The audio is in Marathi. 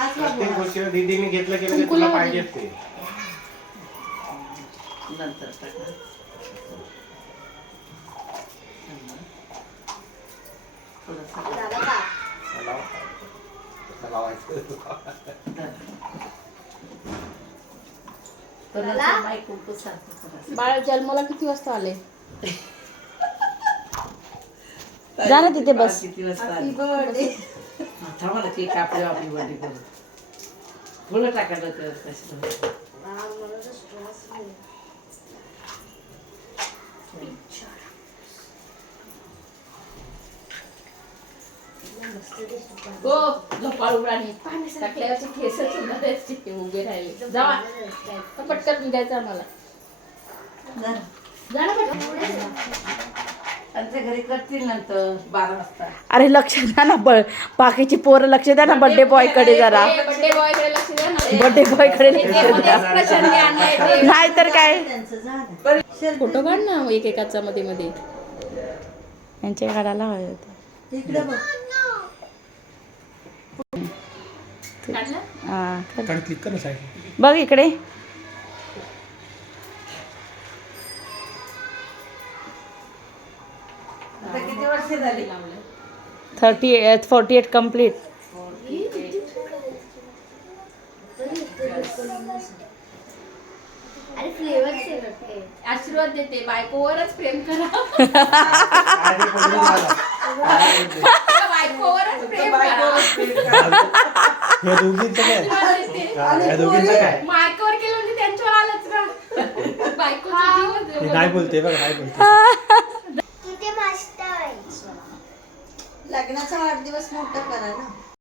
प्रत्येक गोष्टीला दीदीने घेतलं केलं की तुला पाहिजे ते नंतर टाका. थोडंसं बाळ जन्माला किती वाजता आले? जा ना तिथे बस. किती वाजता आली? थांबा ना केक कापले आपली बर्थडे करून. थोडं टाकायला तर कसं हो झोपाळ उघडाने टाकल्यावरचे केस सुद्धा त्याचे उभे राहिले. जावा पटकन निघायचं आम्हाला. जा ना पटकन. त्यांच्या घरी करतील नंतर 12 वाजता. अरे लक्ष द्या ना बाकीची पोरं लक्ष द्या ना बर्थडे बॉय कडे जरा. बर्थडे बॉय कडे लक्ष द्या ना. बर्थडे बॉय कडे लक्ष द्या. expression द्या ना. नाही तर काय फोटो काढ ना एकेकाचा मध्ये मध्ये. यांच्या काढायला हवं होतं. इकडे बघ. काढलं? हा क्लिक कर ना साईड. बघ इकडे. आता किती वर्ष झाली? 48 कम्प्लीट. अरे फ्लेवर आशीर्वाद देते बायकोवरच प्रेम करा. बायकोवरच प्रेम करा. या दोघींचं काय या दोघींचं काय मायकोवर केलं म्हणजे त्यांच्यावर आलंच ना. बायकोचा जीवच आहे. नाही बोलते बघ नाही बोलते. लग्नाचा वाढदिवस मोठा करा ना.